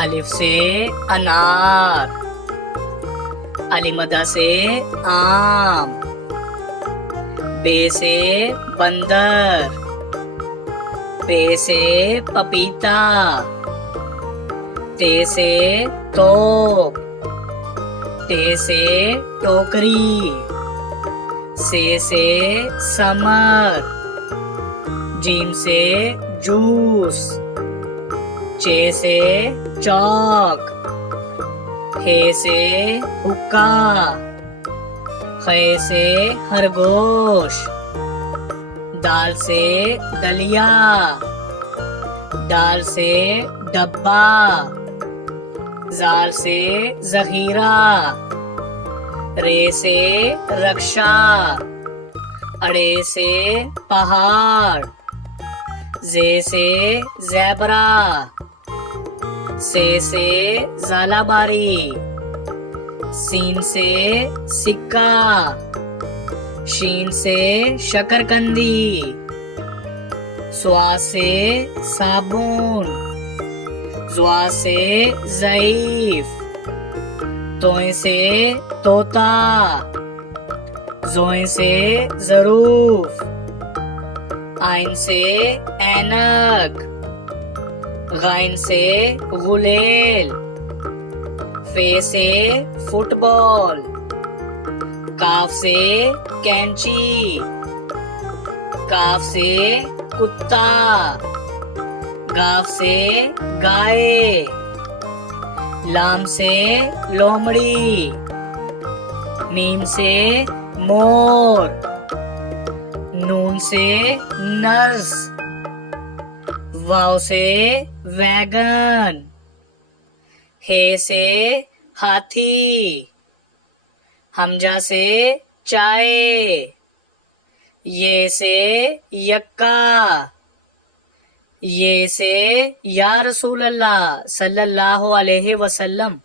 अलिफ से अनार, अलिमदा से आम, बे से बंदर, पे से पपीता, ते से तोप, टे से टोकरी, से समर, जीम से जूस, चे से चौक, हे से हुक्का, खे से खरगोश, दाल से दलिया, दाल से डब्बा, जाल से जखीरा, रे से रक्षा, अड़े से पहाड़, जे से ज़ेबरा, से ज़ालाबारी, सीन से सिक्का, शीन से शकरकंदी, स्वा से साबुन, ज़्वा से ज़ईफ, तोय से तोता, ज़ोय से ज़रूफ, आइन से ऐनक, गाइन से गुलेल, फे से फुटबॉल, काफ से कैंची, काफ से कुत्ता, गाफ से गाय, लाम से लोमड़ी, मीम से मोर, नून से नर्स, वाव से वैगन, हे से हाथी, हमजा से चाय, ये से यक्का, ये से या रसूल अल्लाह सल्लल्लाहु अलैहि वसल्लम।